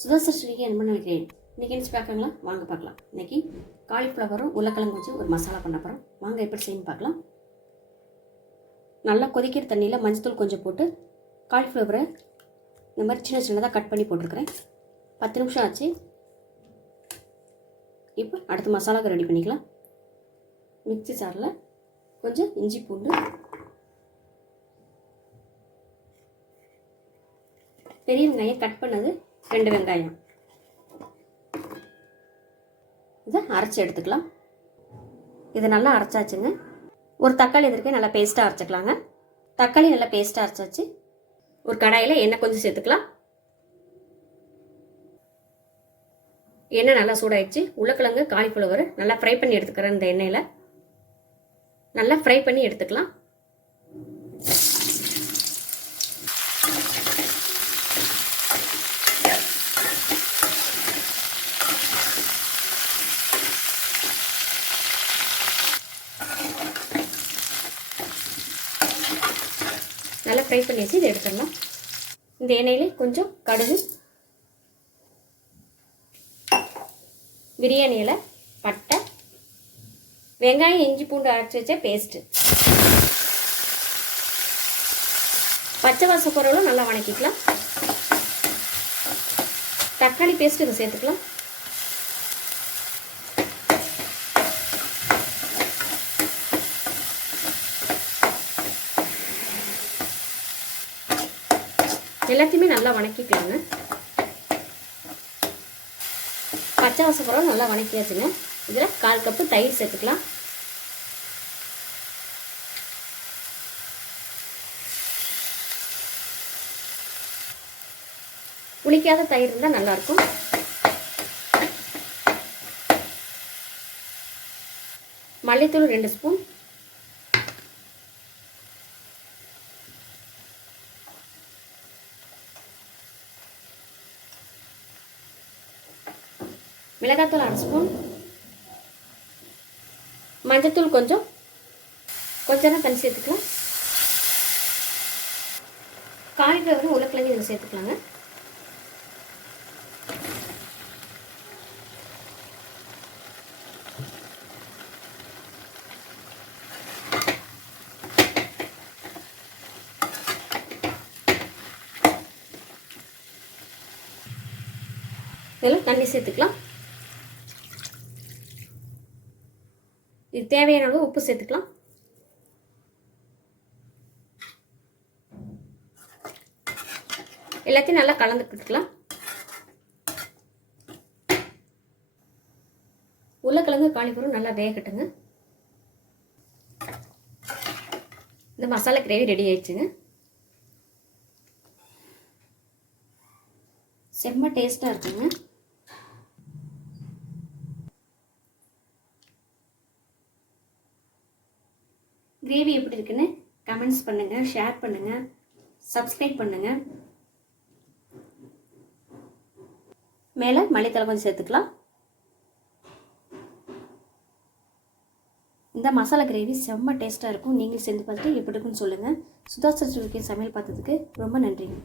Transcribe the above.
சுதாசர் ஸ்ரீக்கு என்ன பண்ண வைக்கிறேன்? இன்றைக்கி என்ன பார்க்கங்களா வாங்க பார்க்கலாம். இன்றைக்கி காலிஃப்ளவரும் உருளைக்கிழங்கு வச்சு ஒரு மசாலா பண்ண போகிறோம் வாங்க எப்படி செய்யணும் பார்க்கலாம். நல்லா கொதிக்கிற தண்ணியில் மஞ்சத்தூள் கொஞ்சம் போட்டு காலிஃப்ளவரை இந்த மாதிரி சின்ன சின்னதாக கட் பண்ணி போட்டிருக்கிறேன். பத்து நிமிஷம் ஆச்சு. இப்போ அடுத்த மசாலாவுக்கு ரெடி பண்ணிக்கலாம். மிக்சி சாரில் கொஞ்சம் இஞ்சி பூண்டு பெரிய வெங்காயம் கட் பண்ணது. ரெண்டு வெங்காயம். இதை அரைச்சி எடுத்துக்கலாம். இதை நல்லா அரைச்சாச்சுங்க. ஒரு தக்காளி இதற்கு நல்லா பேஸ்ட்டாக அரைச்சிக்கலாங்க. தக்காளி நல்லா பேஸ்ட்டாக அரைச்சாச்சு. ஒரு கடாயில் எண்ணெய் கொஞ்சம் சேர்த்துக்கலாம். எண்ணெய் நல்லா சூடாயிடுச்சு. உருளைக்கிழங்கு காலிஃப்ளவர் நல்லா ஃப்ரை பண்ணி எடுத்துக்கிறேன் இந்த எண்ணெயில். நல்லா ஃப்ரை பண்ணி எடுத்துக்கலாம். நல்லா ஃப்ரை பண்ணி வச்சு இதை எடுத்துடலாம். இந்த எண்ணெயிலே கொஞ்சம் கடுகு பிரியாணி இலை பட்டை வெங்காயம் இஞ்சி பூண்டு அரைச்சி வச்ச பேஸ்ட்டு பச்சை வாசம் பொருளும் நல்லா வணக்கிக்கலாம். தக்காளி பேஸ்ட்டு இதை சேர்த்துக்கலாம். எல்லாத்தையுமே நல்லா வணக்கிக்கலாங்க பச்சை வசப்பரம் நல்லா வணக்கியாச்சுங்க. இதில் கால் கப்பு தயிர் சேர்த்துக்கலாம். புளிக்காத தயிர் இருந்தால் நல்லாயிருக்கும். மல்லித்தூள் ரெண்டு ஸ்பூன். மிளகாத்தூள் அரை ஸ்பூன். மஞ்சத்தூள் கொஞ்சம். கொஞ்சம் தண்ணி சேர்த்துக்கலாம். காலிஃப்ளவரும் உருளைக்கிழங்கு இதில் சேர்த்துக்கலாங்க. இதில் தண்ணி சேர்த்துக்கலாம். இது தேவையான அளவு உப்பு சேர்த்துக்கலாம். எல்லாத்தையும் நல்லா கலந்துக்கிட்டுக்கலாம். உருளைக்கிழங்கு காலிஃப்ளவர் நல்லா வேகட்டுங்க. இந்த மசாலா கிரேவி ரெடி ஆயிடுச்சுங்க. செம்ம டேஸ்ட்டாக இருக்குங்க. கிரேவி எப்படி இருக்குன்னு கமெண்ட்ஸ் பண்ணுங்கள் ஷேர் பண்ணுங்கள் சப்ஸ்கிரைப் பண்ணுங்கள் மேலே மல்லித்தலை கொஞ்சம் சேர்த்துக்கலாம். இந்த மசாலா கிரேவி செம்ம டேஸ்ட்டாக இருக்கும். நீங்களும் சேர்ந்து பார்த்துட்டு எப்படி இருக்குன்னு சொல்லுங்கள் சுதா சச்சுருக்கேன் சமையல் பார்த்ததுக்கு ரொம்ப நன்றிங்க